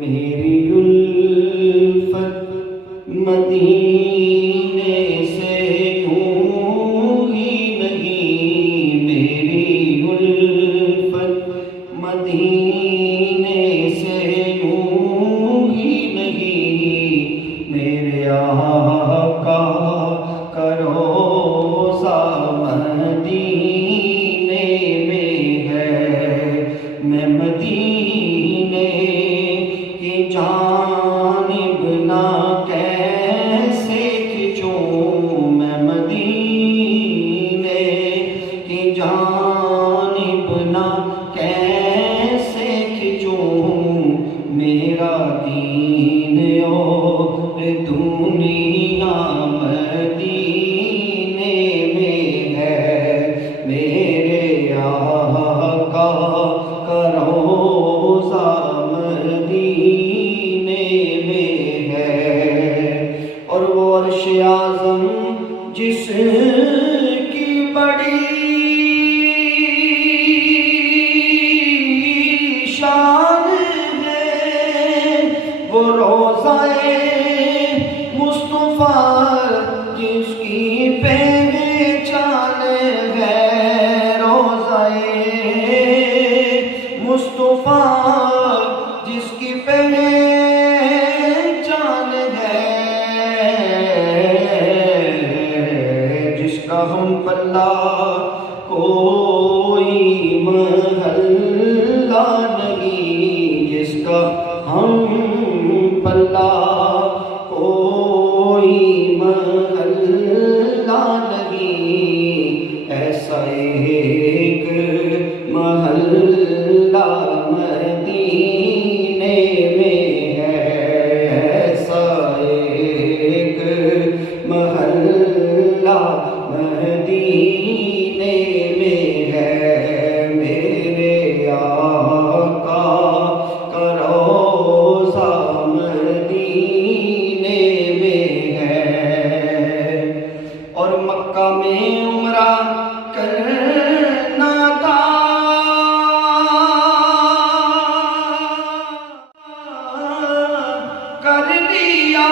میری الفت مدینے سے یوں ہی نہیں، میری الفت مدینے سے یوں ہی نہیں، میرے آقا کا روضہ مدینے میں ہے، میں مدینے کی جانب نہ کیسے کھنچوں، میں مدینے کی جانب نہ کیسے کھنچوں، میرا دین اور دنیا مدینے میں ہے، میرے آقا کا روضہ مدینے میں ہے، اور وہ عرش اعظم جس کی بڑی شان ہے، وہ روضہ مصطفیٰ جس کی پہچان ہے، روضہ مصطفیٰ جس کی پہچان ہے، جس کا ہم پلہ کوئی محلہ نہیں، جس کا ہم پلہ کوئی محلہ نہیں، ایسا ایک محلہ مدینے میں ہے، ایسا ایک محلہ مدینے میں ہے، میرے آقا کا روضہ مدینے میں ہے، اور مکہ میں عمرہ کرنا تھا، کر دیا،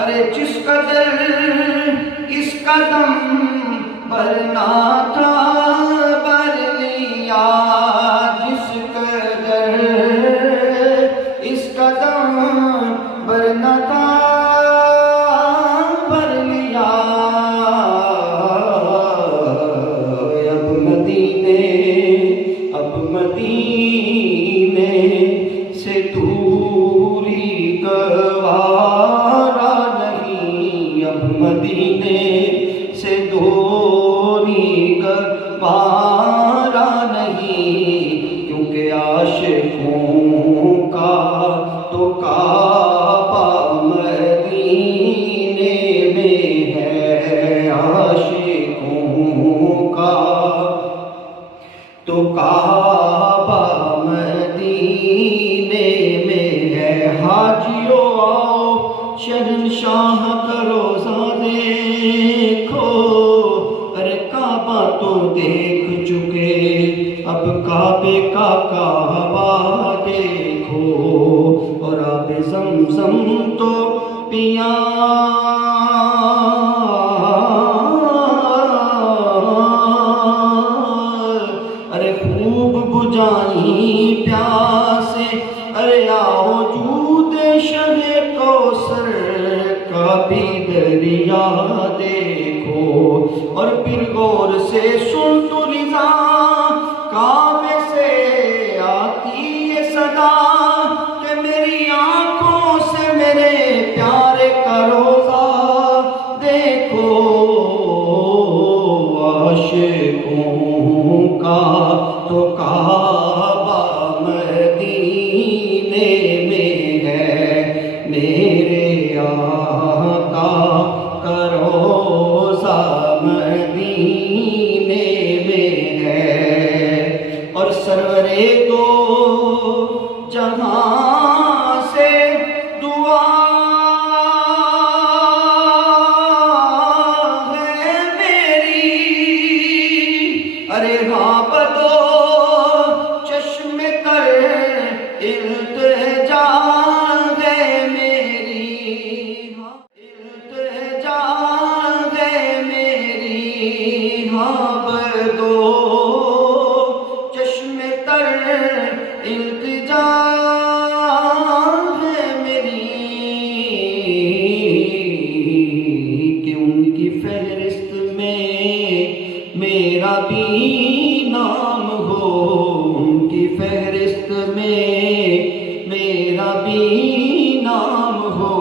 ارے جس قدر اس قدم بھرنا تھا بھر لیا، جس قدر اس قدم بھرنا تھا بھر لیا، اب مدینے سے دوری گوارا نہیں، اب مدینے سے دوری گوارا نہیں، کیونکہ عاشقوں کا تو کعبہ مدینے میں ہے، عاشقوں کا تو کعبہ مدینے میں ہے، حاجیو آؤ شہنشاہ کا روضہ دیکھو، ارے کعبہ تو دیکھ چکے اب کعبے کا کعبہ دیکھو، اور آب زمزم تو پیا بجائیں پیاسے، ارے آؤ جود شہ کوثر کا بھی دریا دیکھو، اور پھر غور سے سن تو رضا کعبے سے آتی یہ صدا، کہ میری آنکھوں سے میرے پیارے کا روضہ دیکھو، عاشقوں کا تو کعبہ مدینے میں ہے، میرے آقا کا روضہ مدینے میں ہے، اور سرور دو جہاں سے دعا ہے میری، ارے ہاں بدو چشم کر التجا ہے میری کہ ان کی فہرست میں میرا بھی نام ہو، ان کی فہرست میں میرا بھی نام ہو،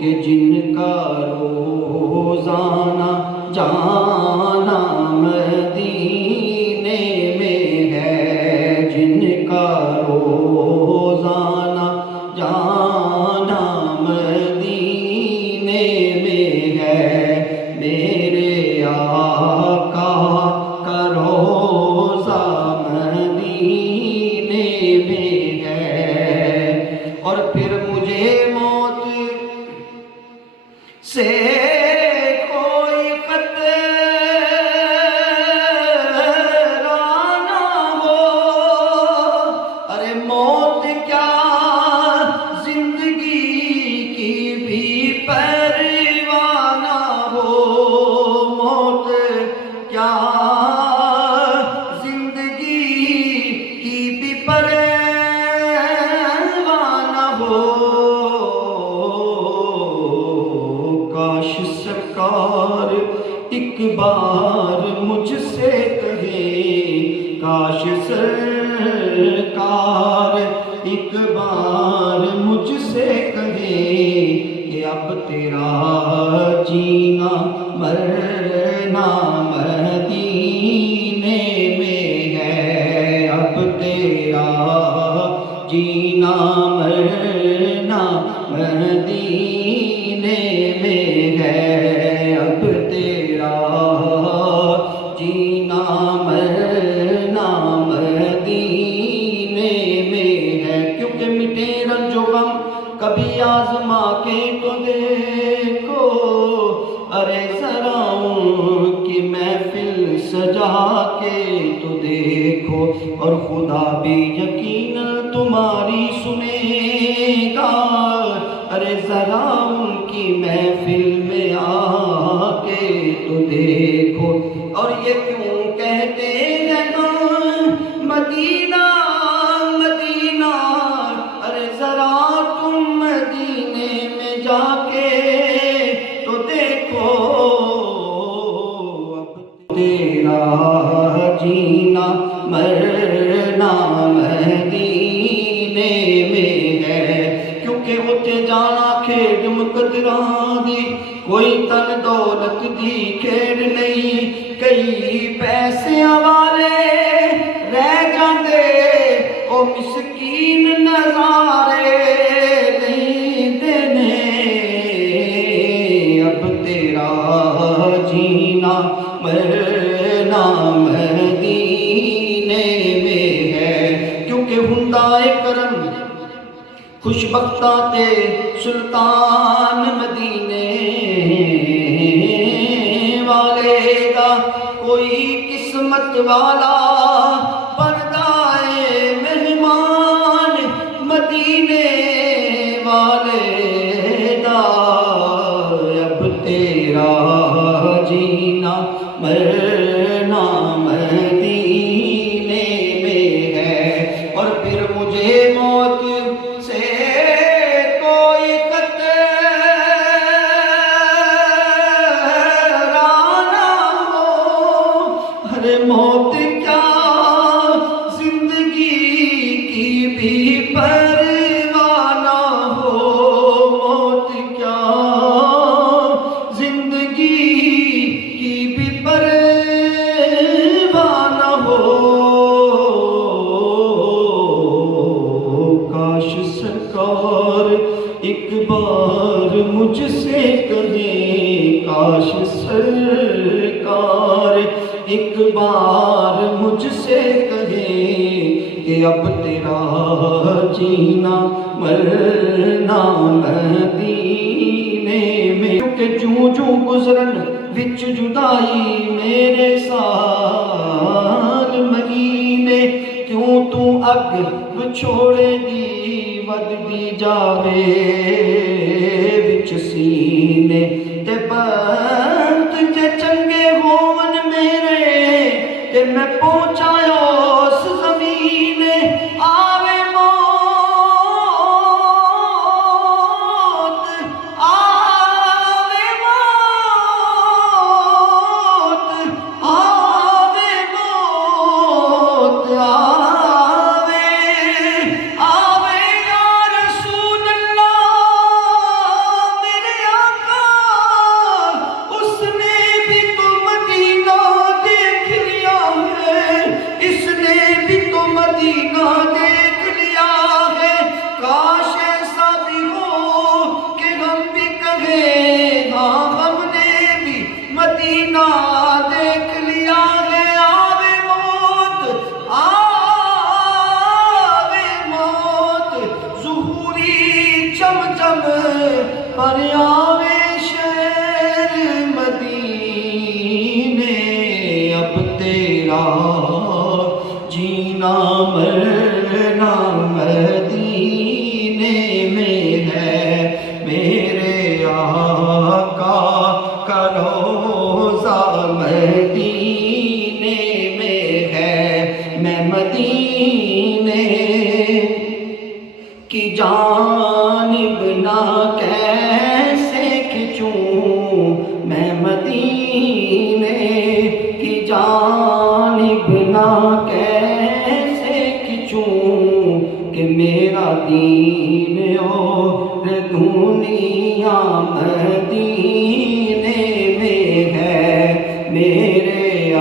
کہ جن کا روزانہ جانا مدینے میں ہے، جن کا روزانہ جانا مدینے میں ہے، میرے آقا کا روزہ مدینے میں ہے۔ اور پھر مجھے موت سے کوئی خطرہ نہ ہو، ارے موت کیا زندگی کی بھی پرواہ نہ ہو، موت کیا زندگی کی بھی پرواہ نہ ہو۔ کاش سرکار ایک بار مجھ سے کہے، کاش سرکار ایک بار مجھ سے کہے کہ اب تیرا جینا مرنا مدینے میں ہے، اب تیرا جینا مرنا مدینے میں ہے، اب تیرا جینا مرنا مدینے میں ہے۔ کیونکہ مٹے رنج و غم کبھی آزما کے تو دیکھو، ارے ذرا ان کی محفل سجا کے تو دیکھو، اور خدا بھی یقیناً تمہاری سنے گا، ارے ذرا ان کی محفل میں آ کے تو دیکھو۔ اور یہ کیوں کہتے ہیں مدینہ مدینہ، ارے ذرا تم مدینے میں جا کے تو دیکھو، اب تیرا جینا مرنا مدینے میں ہے۔ کیونکہ اتنے جانا کھیڈ مقدراں دی، کوئی تن دولت دی کھیڈ نہیں، کئی پیسے والے رہ جاندے او مسکین نظارے نہیں دینے، اب تیرا جینا مرنا مدینے میں ہے۔ کیونکہ ہندائے کرم خوش بختاں تے سلطان مدینے والے دا کوئی قسمت والا بندا ہے مہمان مدینے والے دا، اب تیرا جینا مرنا مدینے میں ہے۔ اور پھر مجھے موت سے کوئی خطرہ نہ ہو، ارے موت کیا زندگی کی بھی پرواہ نہ ہو، موت کیا زندگی کی بھی پرواہ نہ ہو۔ کاش سرکار ایک بار مجھ سے کہے، کاش سرکار ایک بار مجھ سے کہے کہ اب تیرا جینا مرنا مدینے میں۔ کیونکہ جوں جوں گزرن وچ جدائی میرے سال مہینے، کیوں تو اگ چھوڑے دی ود دی جاوے وچ سینے، تے بند جے چنگے ہون میرے تے میں پہنچایا اس زمین پر آوے شہر مدینے اب تیرا جینا مرنا مدینے میں ہے میرے آقا کا روضہ مدینے میں ہے میں مدینے کی جانب نہ کیسے کھچوں میں مدینے کی جانب نہ کیسے کھچوں کہ میرا دین اور دنیا مدینے میں ہے میرے